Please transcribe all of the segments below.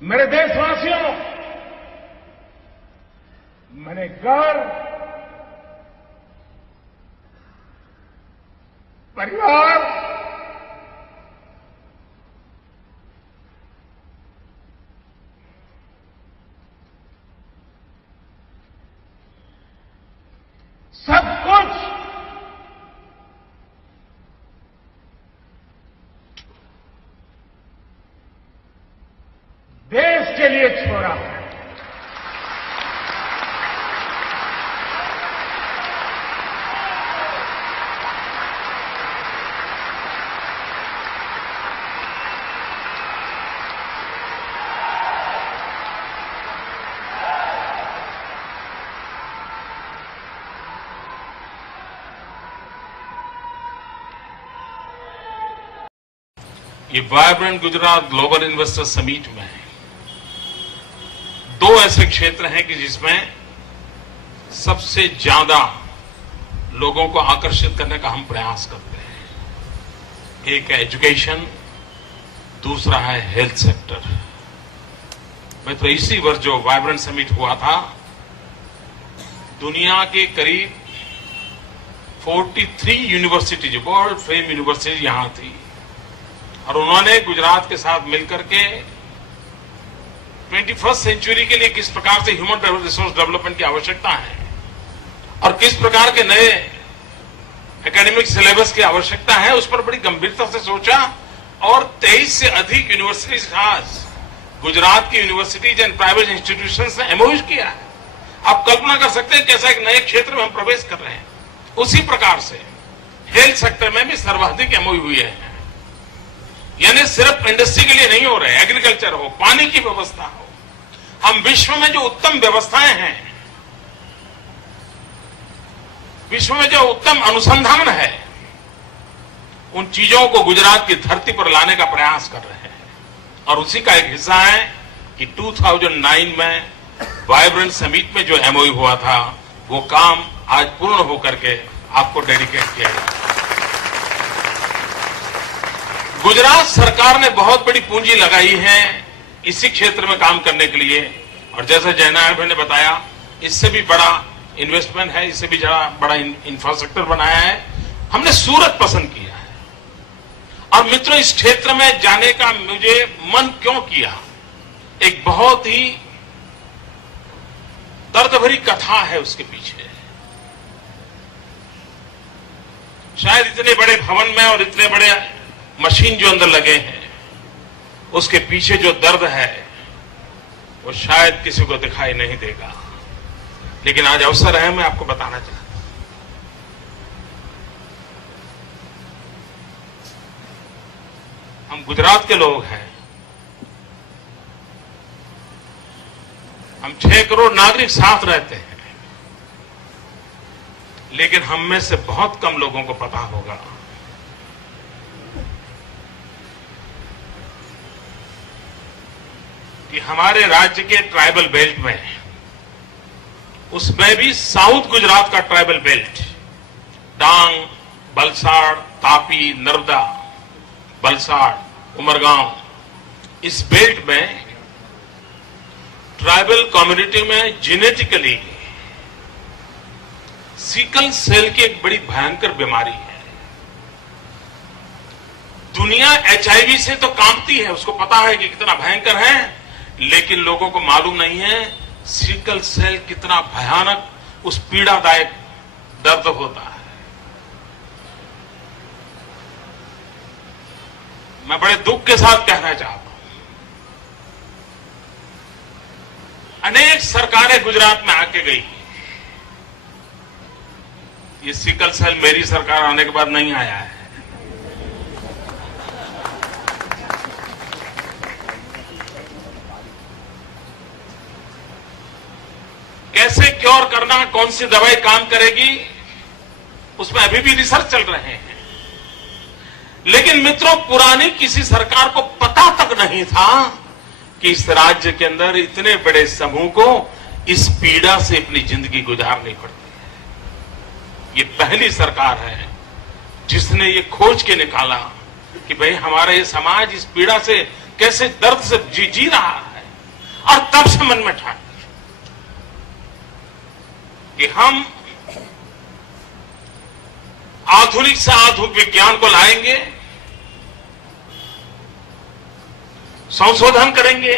मेरे देशवासियों, मैंने घर, परिवार, सब कुछ देश के लिए छोड़ा है। ये vibrant Gujarat global investor summit में दो ऐसे क्षेत्र हैं कि जिसमें सबसे ज्यादा लोगों को आकर्षित करने का हम प्रयास करते हैं। एक है एजुकेशन, दूसरा है हेल्थ सेक्टर। मैं तो इसी वर्ष जो वाइब्रेंट समिट हुआ था, दुनिया के करीब 43 यूनिवर्सिटीज, वर्ल्ड फेम यूनिवर्सिटीज यहां थी और उन्होंने गुजरात के साथ मिलकर के 21st सेंचुरी के लिए किस प्रकार से ह्यूमन रिसोर्स डेवलपमेंट की आवश्यकता है और किस प्रकार के नए एकेडमिक सिलेबस की आवश्यकता है, उस पर बड़ी गंभीरता से सोचा और 23 से अधिक यूनिवर्सिटीज खास गुजरात की यूनिवर्सिटीज एंड प्राइवेट इंस्टीट्यूशंस ने एमओयू किया है। आप कल्पना कर सकते हैं कैसा एक नए क्षेत्र में हम प्रवेश कर रहे हैं। उसी प्रकार से हेल्थ सेक्टर में भी सर्वाधिक एमओयू हुई है। यानी सिर्फ इंडस्ट्री के लिए नहीं हो रहे, एग्रीकल्चर हो, पानी की व्यवस्था हो, हम विश्व में जो उत्तम व्यवस्थाएं हैं, विश्व में जो उत्तम अनुसंधान है, उन चीजों को गुजरात की धरती पर लाने का प्रयास कर रहे हैं। और उसी का एक हिस्सा है कि 2009 में वाइब्रेंट समिट में जो एमओयू हुआ था, वो काम आज पूर्ण होकर के आपको डेडिकेट किया गया। गुजरात सरकार ने बहुत बड़ी पूंजी लगाई है इसी क्षेत्र में काम करने के लिए और जैसे जयनारायण भाई ने बताया, इससे भी बड़ा इन्वेस्टमेंट है, इससे भी बड़ा इंफ्रास्ट्रक्चर बनाया है। हमने सूरत पसंद किया है और मित्रों, इस क्षेत्र में जाने का मुझे मन क्यों किया, एक बहुत ही दर्द भरी कथा है उसके पीछे। शायद इतने बड़े भवन में और इतने बड़े मशीन जो अंदर लगे हैं, उसके पीछे जो दर्द है वो शायद किसी को दिखाई नहीं देगा, लेकिन आज अवसर है, मैं आपको बताना चाहता हूं। हम गुजरात के लोग हैं, हम 6 करोड़ नागरिक साथ रहते हैं, लेकिन हम में से बहुत कम लोगों को पता होगा कि हमारे राज्य के ट्राइबल बेल्ट में, उसमें भी साउथ गुजरात का ट्राइबल बेल्ट, डांग, बलसाड़, तापी, नर्मदा, बलसाड़, उमरगांव, इस बेल्ट में ट्राइबल कम्युनिटी में जेनेटिकली सिकल सेल की एक बड़ी भयंकर बीमारी है। दुनिया एचआईवी से तो कांपती है, उसको पता है कि कितना भयंकर है, लेकिन लोगों को मालूम नहीं है सिकल सेल कितना भयानक, उस पीड़ादायक दर्द होता है। मैं बड़े दुख के साथ कहना चाहता हूं, अनेक सरकारें गुजरात में आके गई, ये सिकल सेल मेरी सरकार आने के बाद नहीं आया है। कैसे क्योर करना, कौन सी दवाई काम करेगी, उसमें अभी भी रिसर्च चल रहे हैं। लेकिन मित्रों, पुरानी किसी सरकार को पता तक नहीं था कि इस राज्य के अंदर इतने बड़े समूह को इस पीड़ा से अपनी जिंदगी गुजारनी पड़ती है। ये पहली सरकार है जिसने ये खोज के निकाला कि भाई हमारा ये समाज इस पीड़ा से कैसे दर्द से जी रहा है। और तब से मन में ठान कि हम आधुनिक से आधुनिक विज्ञान को लाएंगे, संशोधन करेंगे,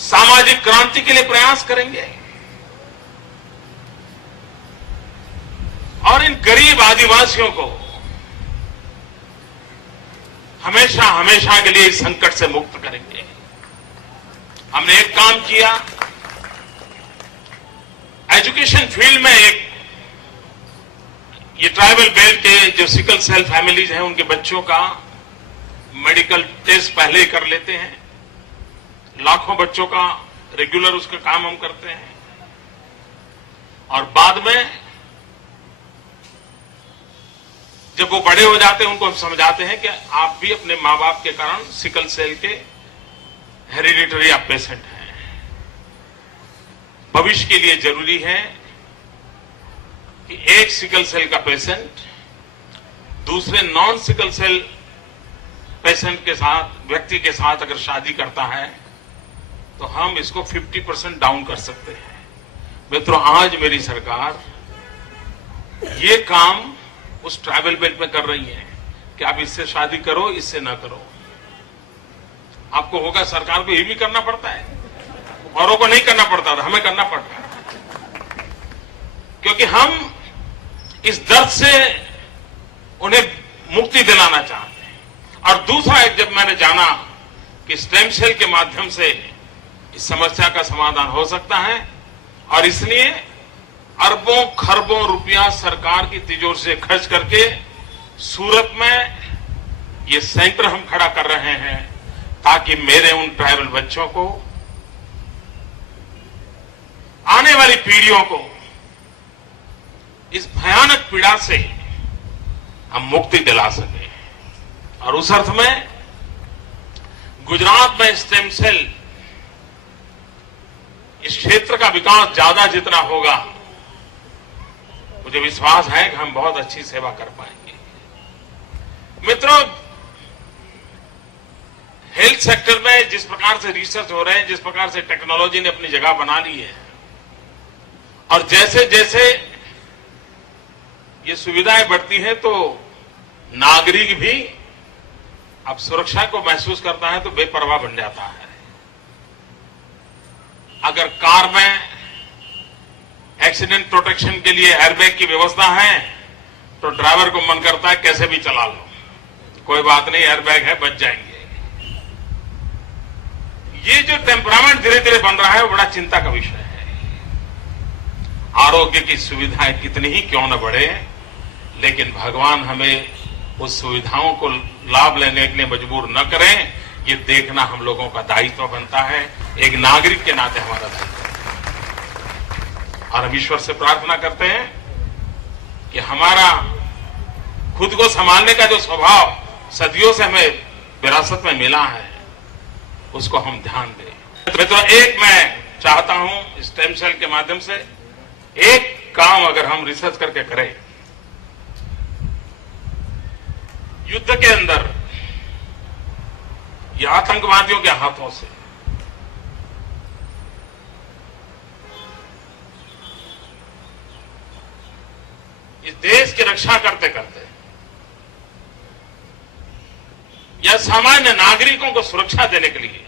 सामाजिक क्रांति के लिए प्रयास करेंगे और इन गरीब आदिवासियों को हमेशा हमेशा के लिए इस संकट से मुक्त करेंगे। हमने एक काम किया, एजुकेशन फील्ड में एक ये ट्राइबल बेल्ट के जो सिकल सेल फैमिलीज हैं उनके बच्चों का मेडिकल टेस्ट पहले ही कर लेते हैं। लाखों बच्चों का रेगुलर उसका काम हम करते हैं और बाद में जब वो बड़े हो जाते हैं उनको हम समझाते हैं कि आप भी अपने मां बाप के कारण सिकल सेल के हेरिडिटरी आप पेशेंट हैं। भविष्य के लिए जरूरी है कि एक सिकल सेल का पेशेंट दूसरे नॉन सिकल सेल पेशेंट के साथ, व्यक्ति के साथ अगर शादी करता है तो हम इसको 50% डाउन कर सकते हैं। मित्रों, आज मेरी सरकार ये काम उस ट्राइबल बेल्ट में कर रही है कि आप इससे शादी करो, इससे ना करो। आपको होगा सरकार को ये भी करना पड़ता है, औरों को नहीं करना पड़ता था, हमें करना पड़ता है क्योंकि हम इस दर्द से उन्हें मुक्ति दिलाना चाहते हैं। और दूसरा एक, जब मैंने जाना कि स्टेम सेल के माध्यम से इस समस्या का समाधान हो सकता है और इसलिए अरबों खरबों रुपया सरकार की तिजोरी से खर्च करके सूरत में ये सेंटर हम खड़ा कर रहे हैं ताकि मेरे उन ट्राइबल बच्चों को, आने वाली पीढ़ियों को इस भयानक पीड़ा से हम मुक्ति दिला सके। और उस अर्थ में गुजरात में स्टेम सेल इस क्षेत्र का विकास ज्यादा जितना होगा, मुझे विश्वास है कि हम बहुत अच्छी सेवा कर पाएंगे। मित्रों, हेल्थ सेक्टर में जिस प्रकार से रिसर्च हो रहे हैं, जिस प्रकार से टेक्नोलॉजी ने अपनी जगह बना ली है और जैसे जैसे ये सुविधाएं बढ़ती हैं तो नागरिक भी अब सुरक्षा को महसूस करता है तो बेपरवाह बन जाता है। अगर कार में एक्सीडेंट प्रोटेक्शन के लिए एयरबैग की व्यवस्था है तो ड्राइवर को मन करता है कैसे भी चला लो, कोई बात नहीं, एयरबैग है, बच जाएंगे। ये जो टेम्परामेंट धीरे धीरे बन रहा है वो बड़ा चिंता का विषय है। आरोग्य की सुविधाएं कितनी ही क्यों न बढ़े, लेकिन भगवान हमें उस सुविधाओं को लाभ लेने के लिए मजबूर न करें, ये देखना हम लोगों का दायित्व बनता है, एक नागरिक के नाते हमारा दायित्व है। और हम ईश्वर से प्रार्थना करते हैं कि हमारा खुद को संभालने का जो स्वभाव सदियों से हमें विरासत में मिला है उसको हम ध्यान दें। मित्रों, एक मैं चाहता हूं स्टेम सेल के माध्यम से एक काम अगर हम रिसर्च करके करें, युद्ध के अंदर या आतंकवादियों के हाथों से इस देश की रक्षा करते करते या सामान्य नागरिकों को सुरक्षा देने के लिए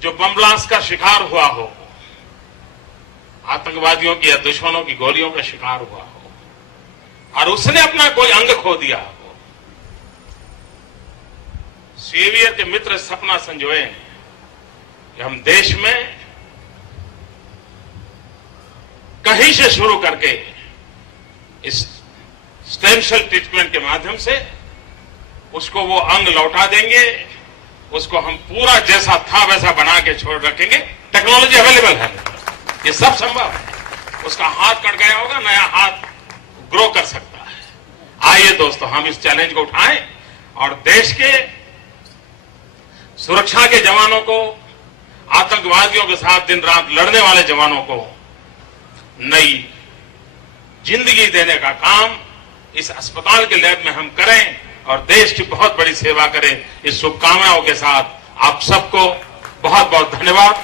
जो बम ब्लास्ट का शिकार हुआ हो, आतंकवादियों की या दुश्मनों की गोलियों का शिकार हुआ हो और उसने अपना कोई अंग खो दिया हो, सेवियर के मित्र सपना संजोए कि हम देश में कहीं से शुरू करके इस स्टेम सेल ट्रीटमेंट के माध्यम से उसको वो अंग लौटा देंगे, उसको हम पूरा जैसा था वैसा बना के छोड़ रखेंगे। टेक्नोलॉजी अवेलेबल है, ये सब संभव है। उसका हाथ कट गया होगा, नया हाथ ग्रो कर सकता है। आइए दोस्तों, हम इस चैलेंज को उठाएं और देश के सुरक्षा के जवानों को, आतंकवादियों के साथ दिन रात लड़ने वाले जवानों को नई जिंदगी देने का काम इस अस्पताल के लैब में हम करें और देश की बहुत बड़ी सेवा करें। इस शुभकामनाओं के साथ आप सबको बहुत बहुत धन्यवाद।